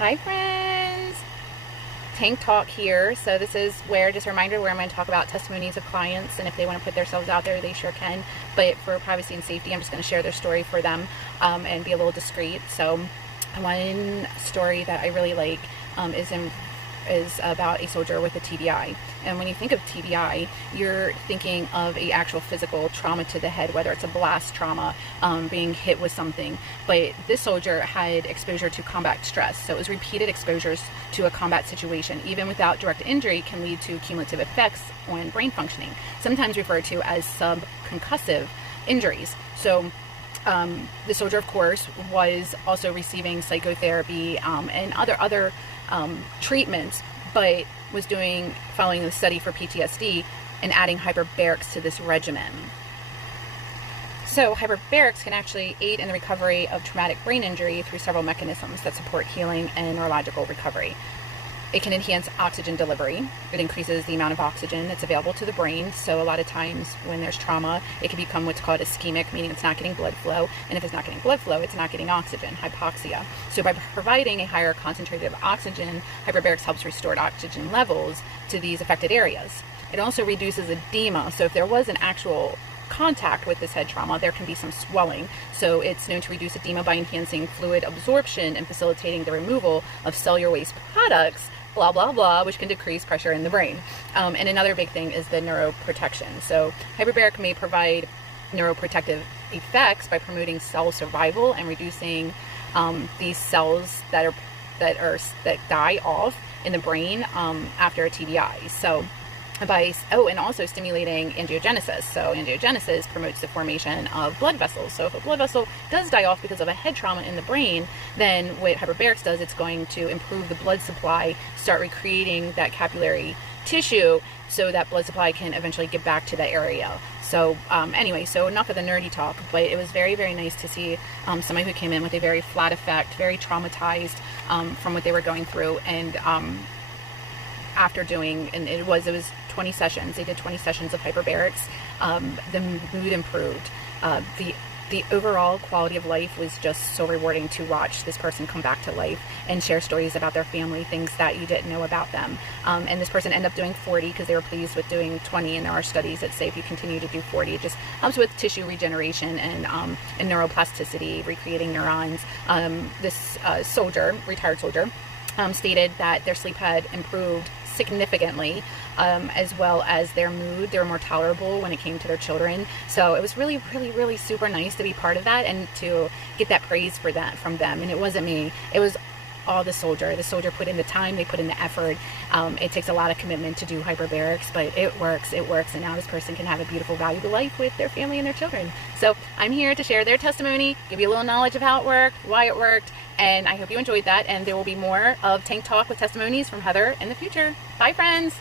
Hi friends, Tank Talk here. So this is where, just a reminder, where I'm going to talk about testimonies of clients, and if they want to put themselves out there, they sure can. But for privacy and safety, I'm just going to share their story for them and be a little discreet. So one story that I really like is about a soldier with a TBI. And when you think of TBI, you're thinking of a actual physical trauma to the head, whether it's a blast trauma, being hit with something. But this soldier had exposure to combat stress. So it was repeated exposures to a combat situation, even without direct injury, can lead to cumulative effects on brain functioning, sometimes referred to as subconcussive injuries. So the soldier, of course, was also receiving psychotherapy and other treatments, but was following the study for PTSD and adding hyperbarics to this regimen. So hyperbarics can actually aid in the recovery of traumatic brain injury through several mechanisms that support healing and neurological recovery. It can enhance oxygen delivery. It increases the amount of oxygen that's available to the brain. So a lot of times when there's trauma, it can become what's called ischemic, meaning it's not getting blood flow. And if it's not getting blood flow, it's not getting oxygen, hypoxia. So by providing a higher concentrated oxygen, hyperbarics helps restore oxygen levels to these affected areas. It also reduces edema. So if there was an actual contact with this head trauma, there can be some swelling. So it's known to reduce edema by enhancing fluid absorption and facilitating the removal of cellular waste products, blah, blah, blah, which can decrease pressure in the brain. And another big thing is the neuroprotection. So hyperbaric may provide neuroprotective effects by promoting cell survival and reducing these cells that die off in the brain after a TBI. So and also stimulating angiogenesis. So angiogenesis promotes the formation of blood vessels. So if a blood vessel does die off because of a head trauma in the brain, then what hyperbarics does, it's going to improve the blood supply, start recreating that capillary tissue so that blood supply can eventually get back to that area. So anyway, so enough of the nerdy talk, but it was very, very nice to see somebody who came in with a very flat effect, very traumatized from what they were going through. And after doing, and it was 20 sessions. They did 20 sessions of hyperbarics. The mood improved. The overall quality of life was just so rewarding to watch this person come back to life and share stories about their family, things that you didn't know about them. And this person ended up doing 40 because they were pleased with doing 20. And there are studies that say if you continue to do 40, it just helps with tissue regeneration and neuroplasticity, recreating neurons. This retired soldier, stated that their sleep had improved significantly, as well as their mood. They were more tolerable when it came to their children. So it was really, really, really super nice to be part of that and to get that praise from them. And it wasn't me. It was all the soldier. The soldier put in the time, they put in the effort. It takes a lot of commitment to do hyperbarics, but it works. And now this person can have a beautiful, valuable life with their family and their children. So I'm here to share their testimony, give you a little knowledge of how it worked, why it worked, and I hope you enjoyed that. And there will be more of Tank Talk with testimonies from Heather in the future. Bye, friends.